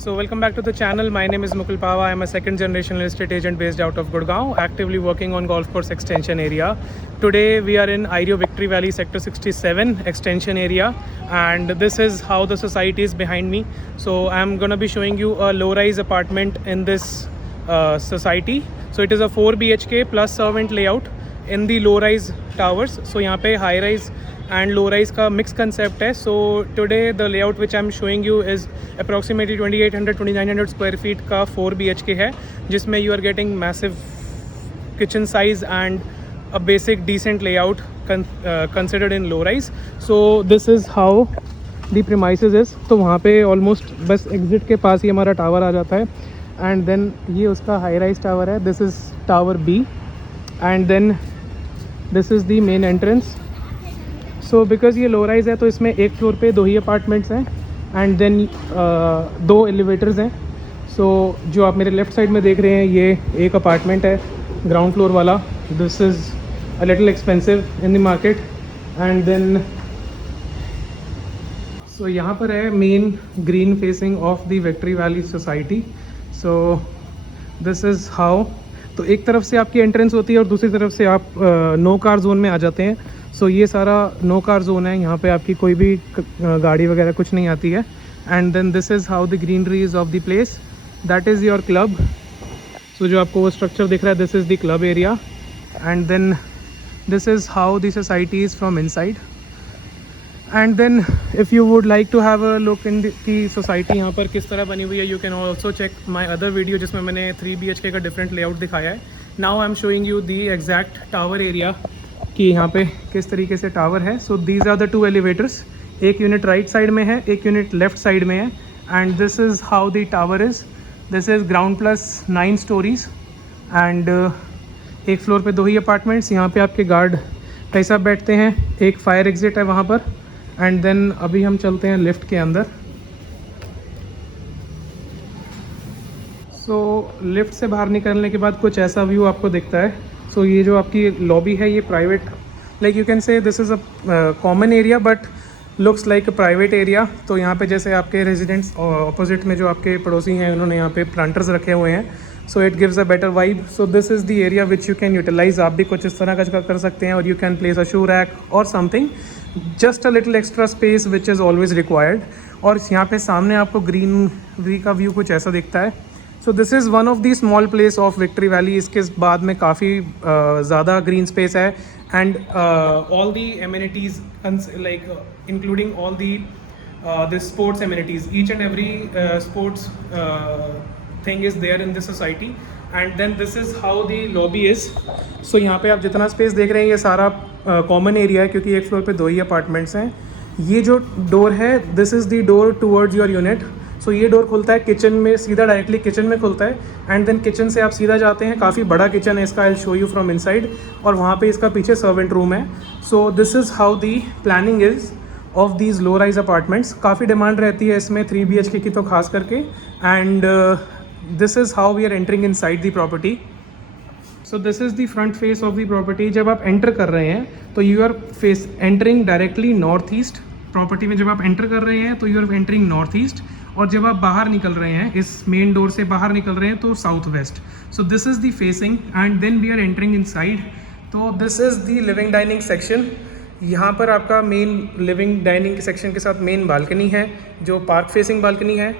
So welcome back to the channel. My name is Mukul Pava. I am a second generation real estate agent based out of Gurgaon, actively working on golf course extension area. Today we are in Irio Victory Valley Sector 67 extension area, and this is how the society is behind me. So I am going to be showing you a low-rise apartment in this society. So it is a 4 BHK plus servant layout in the low-rise towers. So यहाँ पे high-rise and low-rise का mixed concept है. So today the layout which I'm showing you is approximately 2800-2900 square feet का 4 BHK है, जिसमें you are getting massive kitchen size and a basic decent layout considered in low-rise. So this is how the premises is. तो वहाँ पे almost बस exit के पास ही हमारा tower आ जाता है, and then ये उसका high-rise टावर है. This is tower B, and then this is the main entrance. So because ये लो राइज़ है तो इसमें एक फ्लोर पे 2 ही अपार्टमेंट्स हैं, एंड देन 2 एलिवेटर्स हैं. सो जो आप मेरे लेफ़्ट साइड में देख रहे हैं ये एक अपार्टमेंट है ग्राउंड फ्लोर वाला. This is a little expensive in the market. And then so यहाँ पर है main green facing of the Victory Valley society. So this is how. तो एक तरफ से आपकी एंट्रेंस होती है और दूसरी तरफ से आप नो कार जोन में आ जाते हैं. सो ये सारा नो कार जोन है, यहाँ पे आपकी कोई भी गाड़ी वगैरह कुछ नहीं आती है. And then this is how the greenery is of the place. That is your club. सो जो आपको वो स्ट्रक्चर दिख रहा है, this is the club area. And then this is how the society is from inside. And then if you would like to have a look in की society यहाँ पर किस तरह बनी हुई है, you can also check my other video जिसमें मैंने 3 BHK का डिफरेंट लेआउट दिखाया है. Now I am showing you the exact tower area कि यहाँ पे किस तरीके से टावर है. So these are the 2 elevators. एक यूनिट राइट साइड में है, एक यूनिट लेफ्ट साइड में है. And this is how the tower is. This is ground plus 9 stories, and एक फ्लोर पे 2 ही अपार्टमेंट्स. यहाँ पे आपके गार्ड भाई साहब बैठते हैं, एक फायर एग्जिट है वहाँ पर. एंड देन अभी हम चलते हैं लिफ्ट के अंदर. सो लिफ्ट से बाहर निकलने के बाद कुछ ऐसा व्यू आपको दिखता है. सो ये जो आपकी लॉबी है ये private, like you can say this is a common area but looks like a private area. तो यहाँ पे जैसे आपके रेजिडेंट्स ऑपोजिट में जो आपके पड़ोसी हैं उन्होंने यहाँ पे प्लांटर्स रखे हुए हैं. So it gives a better vibe. So this is the area which you can utilize. आप भी कुछ इस तरह का कर सकते हैं, और you can place a shoe rack और something, just a little extra space which is always required. और यहाँ पे सामने आपको ग्रीनरी का व्यू कुछ ऐसा दिखता है. So this is one of the small place of Victory Valley. इसके बाद में काफ़ी ज़्यादा ग्रीन स्पेस है, and all the amenities like including all the this sports amenities, each and every sports thing is there in this society. And then this is how the lobby is. सो यहाँ पे आप जितना space देख रहे हैं ये सारा कॉमन एरिया है, क्योंकि एक फ्लोर पे 2 ही अपार्टमेंट्स हैं. ये जो डोर है, this is the door towards your unit. So ये डोर खुलता है किचन में, सीधा डायरेक्टली किचन में खुलता है. एंड देन किचन से आप सीधा जाते हैं, काफ़ी बड़ा किचन है इसका, I will show you from inside. और वहाँ पे इसका पीछे सर्वेंट रूम है. So this is how the planning is of these low rise apartments. काफ़ी डिमांड रहती है इसमें 3 BHK की तो खास करके. And this is how we are entering inside the property. So this is the front face of the property. जब आप एंटर कर रहे हैं तो you are face entering directly north east. Property में जब आप एंटर कर रहे हैं तो you are entering north east, और जब आप बाहर निकल रहे हैं इस मेन डोर से बाहर निकल रहे हैं तो south west. So this is the facing, and then we are entering inside. तो this is the living dining section. यहाँ पर आपका मेन लिविंग डाइनिंग सेक्शन के साथ मेन बालकनी है जो पार्क फेसिंग बालकनी है,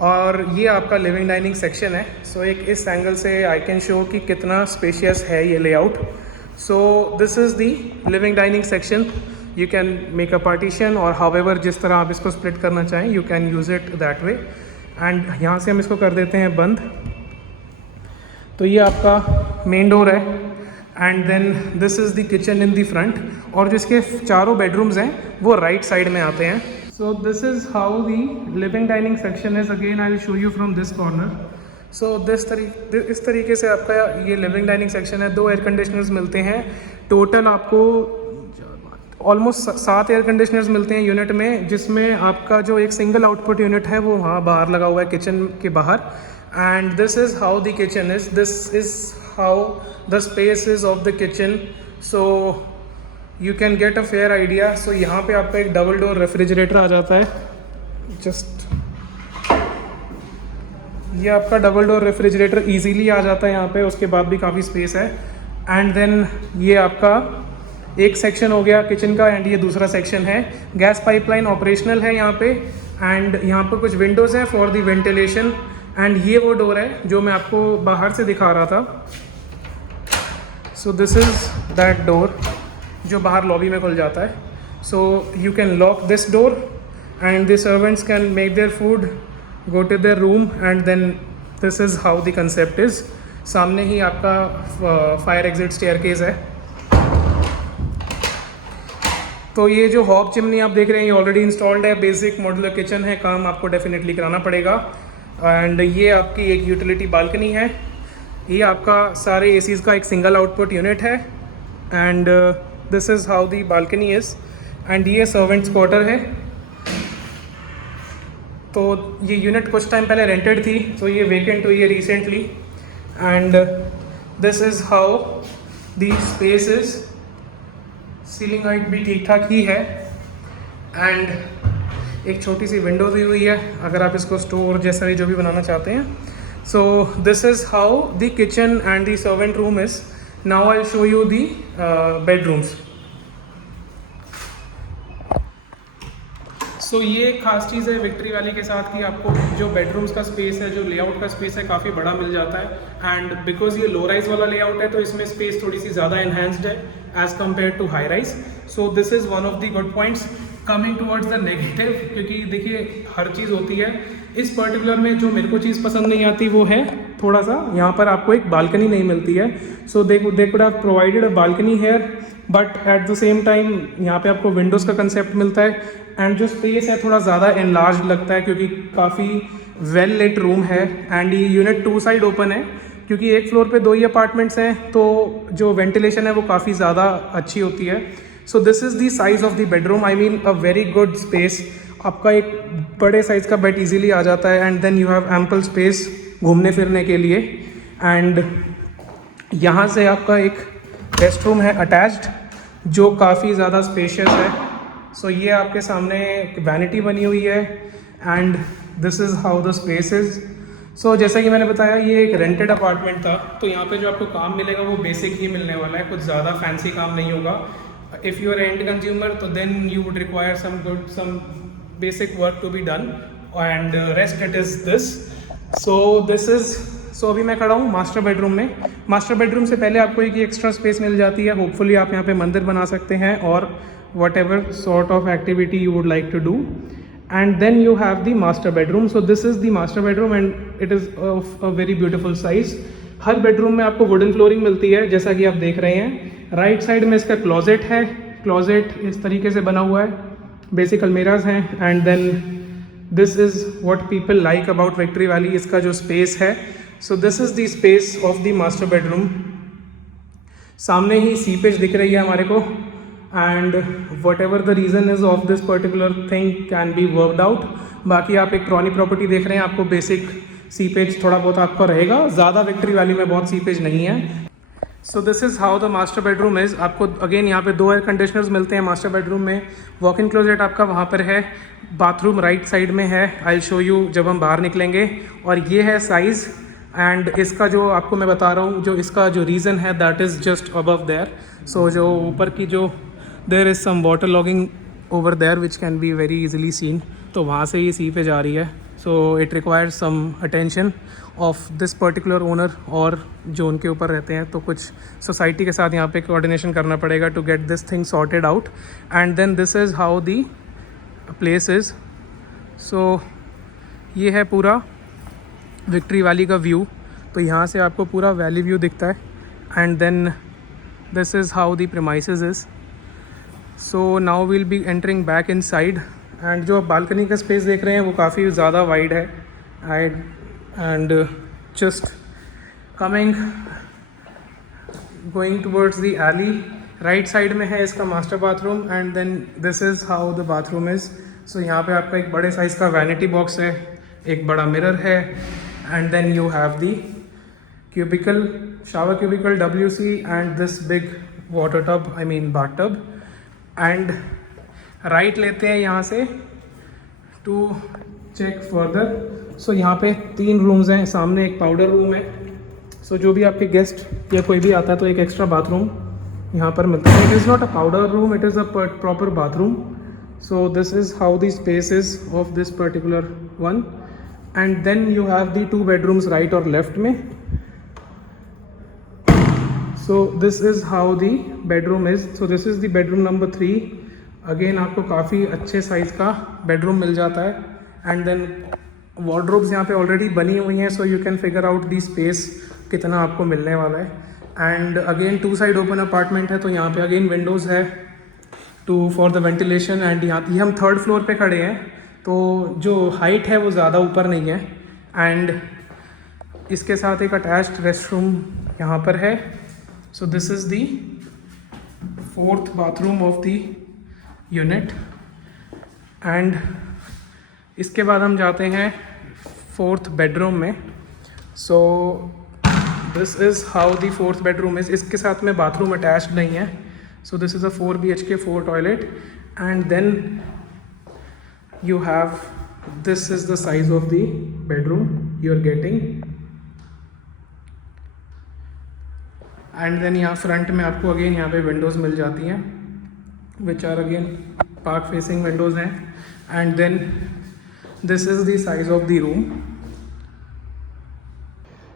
और ये आपका लिविंग डाइनिंग सेक्शन है. सो एक इस एंगल से आई कैन शो कि कितना स्पेशियस है ये layout. So this is the living dining section. You can make a partition, और हाउएवर जिस तरह आप इसको स्प्लिट करना चाहें you can use it that way. And यहाँ से हम इसको कर देते हैं बंद. तो ये आपका मेन डोर है, and then this is the kitchen in the front, और जिसके चारों बेडरूम्स हैं वो राइट साइड में आते हैं. So this is how the living dining section is. Again I will show you from this corner. So इस तरीके से आपका ये लिविंग डाइनिंग सेक्शन है. 2 एयर कंडीशनर्स मिलते हैं. टोटल आपको ऑलमोस्ट 7 एयर कंडीशनर्स मिलते हैं यूनिट में, जिसमें आपका जो एक सिंगल आउटपुट यूनिट है वो वहाँ बाहर लगा हुआ है किचन के बाहर. And this is how the kitchen is. This is how the space is of the kitchen. So you can get a fair idea. So यहाँ पे आपका एक डबल डोर रेफ्रिजरेटर आ जाता है. जस्ट ये आपका डबल डोर रेफ्रिजरेटर इजीली आ जाता है यहाँ पे, उसके बाद भी काफ़ी स्पेस है। एंड देन ये आपका एक सेक्शन हो गया किचन का, एंड ये दूसरा सेक्शन है। गैस पाइपलाइन ऑपरेशनल है यहाँ पे, एंड यहाँ पर कुछ विंडोज़ हैं फॉर द वेंटिलेशन। एंड ये वो डोर है जो मैं आपको बाहर से दिखा रहा था। So this is that door जो बाहर लॉबी में खुल जाता है। So you can lock this door and the servants can make their food, go to their room, and then this is how the concept is. सामने ही आपका fire exit staircase है। तो ये जो हॉब चिमनी आप देख रहे हैं ये ऑलरेडी इंस्टॉल्ड है। बेसिक मॉड्यूलर किचन है, काम आपको डेफिनेटली कराना पड़ेगा। एंड ये आपकी एक यूटिलिटी बालकनी है। ये आपका सारे एसीज़ का एक सिंगल आउटपुट यूनिट है। And this is how the balcony is. And ये सर्वेंट्स क्वार्टर है। तो ये यूनिट कुछ टाइम पहले रेंटेड थी, तो ये वेकेंट हुई है recently. And this is how the space is. Ceiling height भी ठीक ठाक ही है। एंड एक छोटी सी विंडो दी हुई है अगर आप इसको स्टोर जैसा भी जो भी बनाना चाहते हैं। So this is how the kitchen and the servant room is. Now I show you the bedrooms. So ये एक खास चीज़ है विक्ट्री वैली के साथ कि आपको जो बेडरूम्स का स्पेस है, जो लेआउट का स्पेस है, काफ़ी बड़ा मिल जाता है। एंड बिकॉज ये लो राइज वाला लेआउट है तो इसमें स्पेस थोड़ी सी ज़्यादा एनहेंस्ड है as compare to high rise. So this is one of the good points. Coming towards the negative, क्योंकि देखिए हर चीज़ होती है, इस पर्टिकुलर में जो मेरे को चीज़ पसंद नहीं आती वो है थोड़ा सा यहाँ पर आपको एक बालकनी नहीं मिलती है। So they could have provided a balcony here, but at the same time यहाँ पे आपको विंडोज़ का कंसेप्ट मिलता है। एंड जो स्पेस है थोड़ा ज़्यादा एनलार्ज लगता है क्योंकि काफ़ी वेल लिट रूम है। एंड ये यूनिट 2 साइड ओपन है क्योंकि एक फ्लोर पे 2 ही अपार्टमेंट्स हैं, तो जो वेंटिलेशन है वो काफ़ी ज़्यादा अच्छी होती है। So this is the size of the bedroom. I mean a very good space. आपका एक बड़े साइज़ का बेड इजीली आ जाता है। And then you have ample space घूमने फिरने के लिए। एंड यहाँ से आपका एक रेस्ट रूम है अटैच्ड जो काफ़ी ज़्यादा स्पेशियस है। सो ये आपके सामने एक वैनिटी बनी हुई है। And this is how the space is. So जैसा कि मैंने बताया ये एक रेंटेड अपार्टमेंट था, तो यहाँ पे जो आपको काम मिलेगा वो बेसिक ही मिलने वाला है, कुछ ज़्यादा फैंसी काम नहीं होगा। If you are end consumer तो then you would require some basic work to be done, and rest it is this. So अभी मैं खड़ा हूँ मास्टर बेडरूम में। मास्टर बेडरूम से पहले आपको एक एक्स्ट्रा स्पेस मिल जाती है। होपफुली आप यहाँ पे मंदिर बना सकते हैं और whatever sort of activity you would like to do. And then you have the master bedroom. So this is the master bedroom and it is of a very beautiful size. Her bedroom में आपको wooden flooring मिलती है जैसा कि आप देख रहे हैं। राइट साइड में इसका क्लोजेट है। क्लोजेट इस तरीके से बना हुआ है, बेसिक अलमेराज हैं। And then this is what people like about Victory Valley, इसका जो स्पेस है। So this is the space of the master bedroom. सामने ही सीपेज दिख रही है हमारे को। And whatever the reason is of this particular thing can be worked out. बाकी आप एक पुरानी प्रॉपर्टी देख रहे हैं, आपको बेसिक सीपेज थोड़ा बहुत आपका रहेगा, ज़्यादा विक्ट्री वैली में बहुत सीपेज नहीं है। So this is how the master bedroom is. आपको अगेन यहाँ पे 2 एयर कंडीशनर्स मिलते हैं मास्टर बेडरूम में। वॉक इन क्लोजेट आपका वहाँ पर है। बाथरूम राइट साइड में है, आई शो यू जब हम बाहर निकलेंगे। और ये है साइज़। एंड इसका जो आपको मैं बता रहा हूँ, जो इसका जो रीज़न है that is just above there. So जो ऊपर की जो there is some water logging over there which can be very easily seen, तो वहाँ से ये सी पे जा रही है। So it requires some attention of this particular owner, और जो उनके ऊपर रहते हैं, तो कुछ सोसाइटी के साथ यहाँ पे कोऑर्डिनेशन करना पड़ेगा to get this thing sorted out. And then this is how the place is. So ये है पूरा विक्ट्री वैली का व्यू। तो यहाँ से आपको पूरा वैली व्यू दिखता है। And then this is how the premises is. So now we'll be entering back inside. एंड जो आप बालकनी का स्पेस देख रहे हैं वो काफ़ी ज़्यादा वाइड है। And just coming going towards the alley, right side में है इसका master bathroom. And then this is how the bathroom is. सो यहाँ पे आपका एक बड़े साइज़ का वैनिटी बॉक्स है, एक बड़ा मिरर है। And then you have the cubicle, shower cubicle, WC, and this big water tub, I mean bath tub. And right लेते हैं यहाँ से टू चेक फर्दर। सो यहाँ पे 3 रूम्स हैं, सामने एक पाउडर रूम है। सो जो भी आपके गेस्ट या कोई भी आता है तो एक एक्स्ट्रा बाथरूम यहाँ पर मिलता है। It is not a powder room, it is a proper bathroom. So this is how the space is of this particular one. And then you have the 2 bedrooms right और left में। So this is how the bedroom is. So this is the bedroom number 3। Again आपको काफ़ी अच्छे size का bedroom मिल जाता है। And then wardrobes यहाँ पे ऑलरेडी बनी हुई हैं, सो you can figure out the space कितना आपको मिलने वाला है। And again 2 side open apartment है, तो यहाँ पे अगेन विंडोज़ है फॉर द वेंटिलेशन। एंड यहाँ ये हम 3rd फ्लोर पे खड़े हैं, तो जो हाइट है वो ज़्यादा ऊपर नहीं है। एंड इसके साथ एक अटैच्ड रेस्टरूम यहाँ पर है। So this is the 4th bathroom of the unit. And इसके बाद हम जाते हैं 4th बेडरूम में। So this is how the 4th bedroom is. इसके साथ में बाथरूम अटैच्ड नहीं है। So this is a 4 BHK 4 toilet. And then you have, this is the size of the bedroom you are getting। and then यहाँ front में आपको again यहाँ पे विंडोज़ मिल जाती हैं, which are again park facing windows हैं। and then this is the size of the room।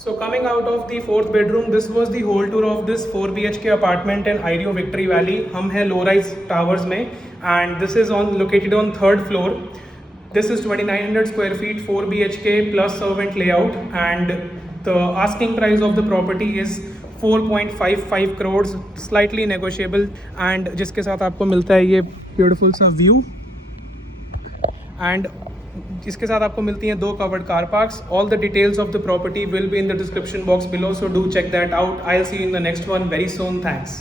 So coming out of the 4th bedroom, this was the whole tour of this 4 BHK apartment in IREO Victory Valley। हम हैं low rise towers में, and this is located on 3rd floor। This is 2900 square feet, 4 BHK plus servant layout, and the asking price of the property is 4.55 crores, slightly negotiable। and जिसके साथ आपको मिलता है ये beautiful सा view, and इसके साथ आपको मिलती हैं 2 covered car parks। All the details of the property will be in the description box below, so do check that out। I'll see you in the next one very soon। Thanks।